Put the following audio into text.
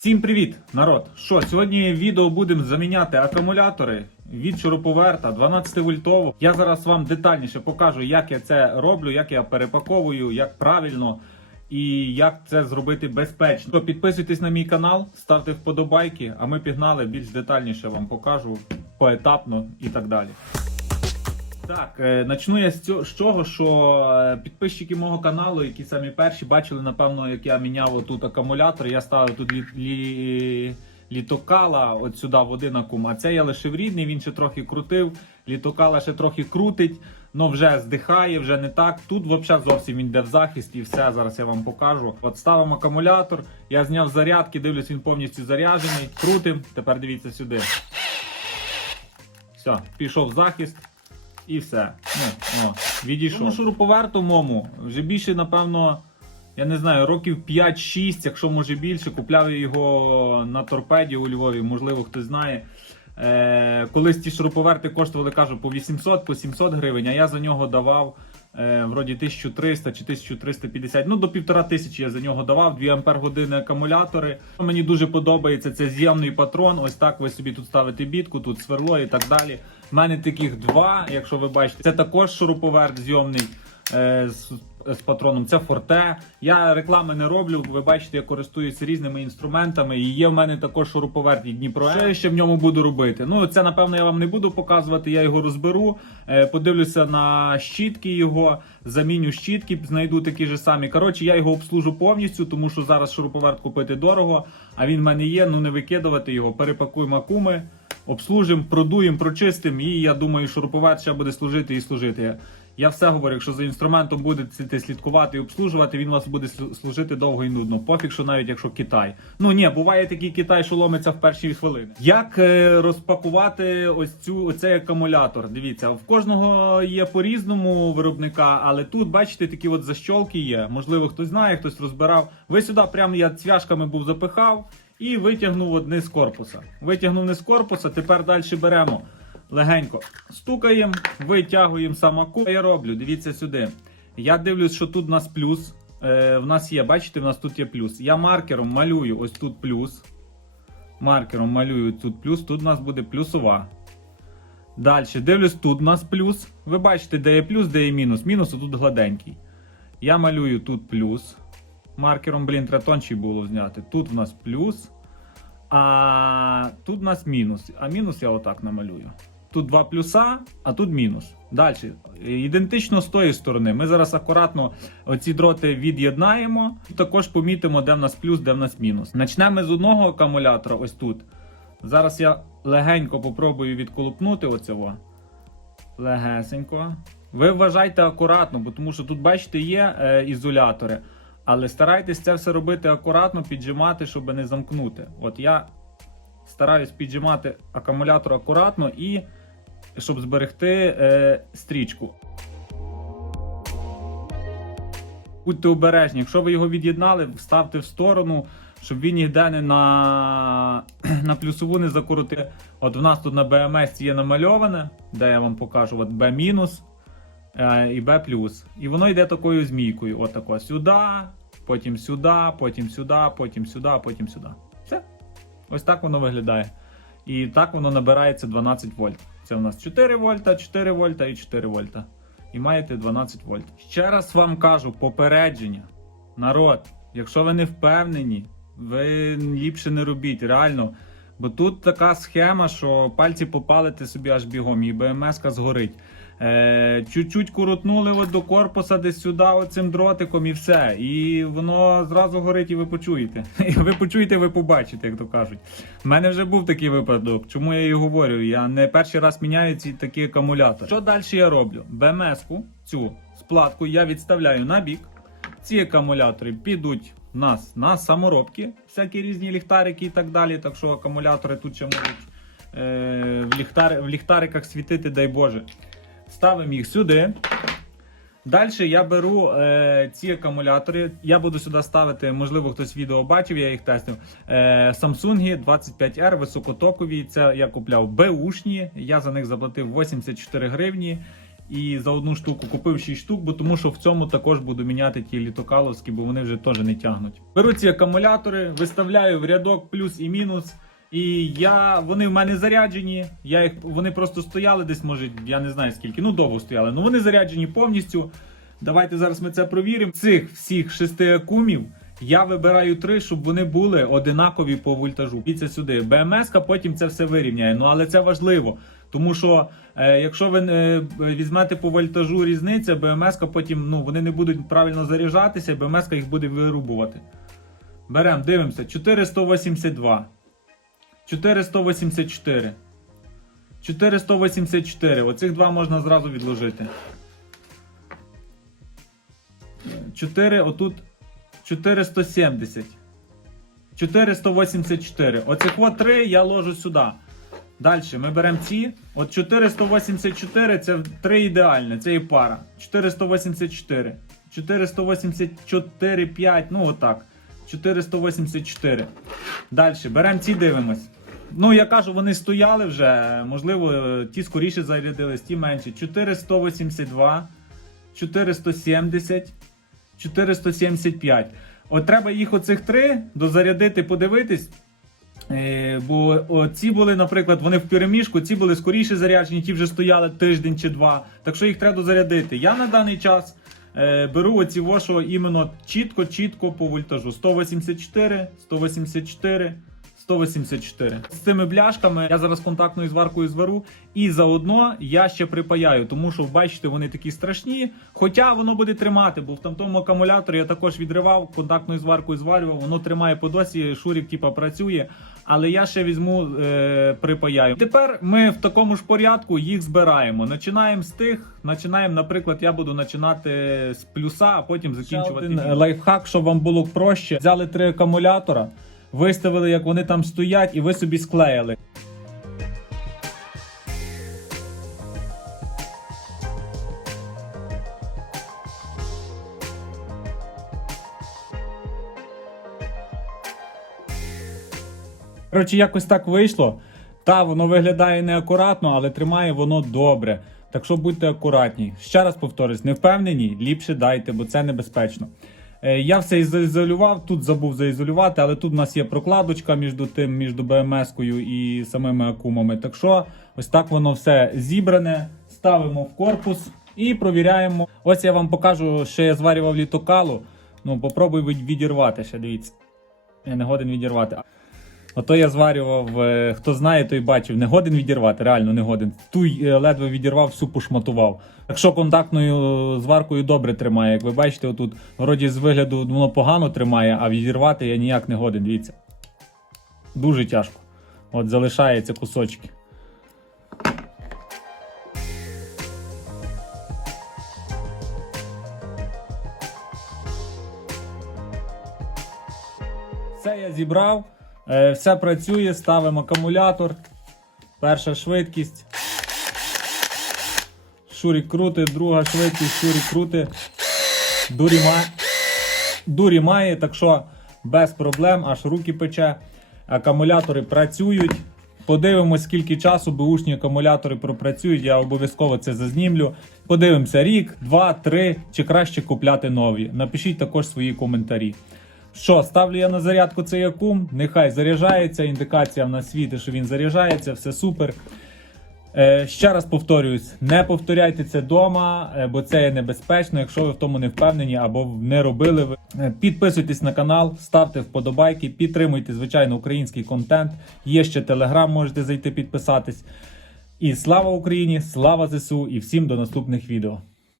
Всім привіт, народ! Що, сьогодні відео будемо заміняти акумулятори від шуруповерта 12 вольтового. Я зараз вам детальніше покажу, як я це роблю, як я перепаковую, як правильно і як це зробити безпечно. То підписуйтесь на мій канал, ставте вподобайки, а ми пігнали більш детальніше вам покажу поетапно і так далі. Так, е, начну я з цього з чого, що е, підписчики мого каналу, які самі перші, бачили, напевно, як я міняв тут акумулятор. Я ставив тут лі, лі, літокала от сюди в один акум. А це я лишив рідний, він ще трохи крутив. Літокала ще трохи крутить, але вже здихає, вже не так. Тут взагалі зовсім він йде в захист і все. Зараз я вам покажу. От ставимо акумулятор, я зняв зарядки, дивлюсь, він повністю заряджений. Крутим. Тепер дивіться сюди. Все, пішов в захист. І все. Ну, о, відійшов. Тому шуруповерту мому вже більше, напевно, я не знаю, років 5-6, якщо може більше. Купляв його на торпеді у Львові, можливо, хтось знає. Е, колись ті шуруповерти коштували, кажу, по 800, по 700 гривень, а я за нього давав е, вроді 1300 чи 1350, ну до півтора тисячі я за нього давав, 2 ампер години акумулятори. Мені дуже подобається це з'ємний патрон. Ось так ви собі тут ставите бітку, тут сверло і так далі. У мене таких два, якщо ви бачите, це також шуруповерт зйомний. е, з патроном це форте. Я реклами не роблю. Ви бачите, я користуюся різними інструментами. І є в мене також шуруповерт Дніпро. Що я ще в ньому буду робити? Ну це напевно я вам не буду показувати. Я його розберу. е, Подивлюся на щітки його, заміню щітки, знайду такі ж самі. Коротше, я його обслужу повністю, тому що зараз шуруповерт купити дорого. А він в мене є. Ну не викидувати його. Перепакуємо акуми, обслужимо, продуємо, прочистимо. І я думаю, шуруповерт ще буде служити і служити. Я все говорю, якщо за інструментом будете слідкувати і обслужувати, він вас буде служити довго і нудно. Пофіг, що навіть якщо Китай. Ну ні, буває такий Китай, що ломиться в перші хвилини. Як е, розпакувати ось цю оцей акумулятор? Дивіться, в кожного є по-різному виробника, але тут, бачите, такі от защолки є. Можливо, хтось знає, хтось розбирав. Ви сюди прямо я цвяшками був запихав і витягнув одне з корпуса. Витягнув не з корпуса, тепер далі беремо. Легенько стукаємо, витягуємо самаку. Я роблю, дивіться сюди. Я дивлюсь, що тут у нас плюс. Е, в нас є, бачите, в нас тут є плюс. Я маркером малюю ось тут плюс. Маркером малюю тут плюс, тут у нас буде плюсова. Далі дивлюсь, тут у нас плюс. Ви бачите, де є плюс, де є мінус. Мінус тут гладенький. Я малюю тут плюс. Маркером, блін, тонче було зняти. Тут в нас плюс. А тут у нас мінус. А мінус я отак намалюю. Тут два плюса, а тут мінус. Далі. Ідентично з тої сторони. Ми зараз акуратно оці дроти від'єднаємо. Також помітимо, де в нас плюс, де в нас мінус. Почнемо з одного акумулятора, ось тут. Зараз я легенько попробую відколупнути оцього. Легесенько. Ви вважайте акуратно, бо тому що тут, бачите, є е, ізолятори. Але старайтесь це все робити акуратно, піджимати, щоб не замкнути. От я стараюсь піджимати акумулятор акуратно і щоб зберегти е, стрічку. Будьте обережні, якщо ви його від'єднали, ставте в сторону, щоб він ніде не на, на плюсову не закрутив. От в нас тут на BMS є намальоване, де я вам покажу, от B- е, і B+. І воно йде такою змійкою. От тако сюди, потім сюди, потім сюди, потім сюди, потім сюди. Все. Ось так воно виглядає. І так воно набирається 12 вольт. Це у нас 4 вольта, 4 вольта і 4 вольта. І маєте 12 вольт. Ще раз вам кажу, попередження. Народ, якщо ви не впевнені, ви ліпше не робіть, реально. Бо тут така схема, що пальці попалите собі аж бігом, і БМС-ка згорить. Е, чуть-чуть крутнули от до корпуса десь сюди оцим дротиком і все. І воно зразу горить, і ви почуєте. І ви почуєте, ви побачите, як то кажуть. У мене вже був такий випадок. Чому я і говорю? Я не перший раз міняю ці такі акумулятори. Що далі я роблю? БМС-ку, цю сплатку я відставляю на бік. Ці акумулятори підуть в нас на саморобки, всякі різні ліхтарики і так далі. Так що акумулятори тут ще можуть е, в, ліхтар, в ліхтариках світити, дай Боже. Ставимо їх сюди. Далі я беру е, ці акумулятори. Я буду сюди ставити, можливо, хтось відео бачив, я їх тестив. Е, Samsung 25R високотокові. Це я купляв беушні. Я за них заплатив 84 гривні. І за одну штуку купив 6 штук, бо тому що в цьому також буду міняти ті літокаловські, бо вони вже теж не тягнуть. Беру ці акумулятори, виставляю в рядок плюс і мінус. І я, вони в мене заряджені. Я їх, вони просто стояли десь, може, я не знаю скільки, ну довго стояли. Ну вони заряджені повністю. Давайте зараз ми це провіримо. Цих всіх шести акумів я вибираю три, щоб вони були одинакові по вольтажу. Дивіться сюди. БМС, потім це все вирівняє. Ну але це важливо. Тому що е, якщо ви е, візьмете по вольтажу різниця, БМС потім ну, вони не будуть правильно заряджатися, БМС їх буде вирубувати. Беремо, дивимося. 482. 484. 484. Оцих два можна зразу відложити. 4, отут 470. 484. Оцих от три я ложу сюди. Далі ми беремо ці. От 484 це три ідеальне, це і пара. 484. 484, 5, ну отак. 484. Далі беремо ці, дивимось. Ну, я кажу, вони стояли вже. Можливо, ті скоріше зарядились, ті менше. 482, 470, 475. От треба їх оцих три дозарядити, подивитись. Е, бо ці були, наприклад, вони в переміжку, ці були скоріше заряджені, ті вже стояли тиждень чи два. Так що їх треба дозарядити. Я на даний час е, беру оці во, іменно чітко-чітко по вольтажу. 184, 184. 184. З цими бляшками я зараз контактною зваркою звару, і заодно я ще припаяю, тому що бачите, вони такі страшні. Хоча воно буде тримати, бо в тамтому акумуляторі я також відривав, контактною зваркою зварював, воно тримає по досі, шурік типа працює. Але я ще візьму е, припаяю. Тепер ми в такому ж порядку їх збираємо. Починаємо з тих, починаємо, наприклад, я буду починати з плюса, а потім закінчувати. Ще один лайфхак, щоб вам було проще. Взяли три акумулятора. Виставили, як вони там стоять, і ви собі склеїли. Коротше, якось так вийшло. Та, воно виглядає неакуратно, але тримає воно добре. Так що будьте акуратні. Ще раз повторюсь, не впевнені, ліпше дайте, бо це небезпечно. Е, Я все заізолював, тут забув заізолювати, але тут у нас є прокладочка між тим, між БМС-кою і самими акумами. Так що ось так воно все зібране. Ставимо в корпус і провіряємо. Ось я вам покажу, що я зварював літокалу. Ну, попробуй відірвати ще, дивіться. Я не годен відірвати. Ото я зварював, е, хто знає, той бачив, не годен відірвати, реально не годен. Ту й, е, ледве відірвав, всю пошматував. Якщо контактною зваркою добре тримає, як ви бачите, отут вроді з вигляду воно погано тримає, а відірвати я ніяк не годен. Дивіться. Дуже тяжко. От залишаються кусочки. Все я зібрав, все працює, ставимо акумулятор. Перша швидкість. Шурік крути, друга швидкість, Шурік крути. Дурі має, дурі має, так що без проблем, аж руки пече. Акумулятори працюють. Подивимось, скільки часу бушні акумулятори пропрацюють. Я обов'язково це зазнімлю. Подивимося рік, два, три, чи краще купляти нові. Напишіть також свої коментарі. Що, ставлю я на зарядку цей акум, нехай заряджається, індикація в нас світить, що він заряджається, все супер. Е, ще раз повторююсь, не повторяйте це вдома, е, бо це є небезпечно, якщо ви в тому не впевнені або не робили ви. Е, Підписуйтесь на канал, ставте вподобайки, підтримуйте, звичайно, український контент. Є ще телеграм, можете зайти підписатись. І слава Україні, слава ЗСУ і всім до наступних відео.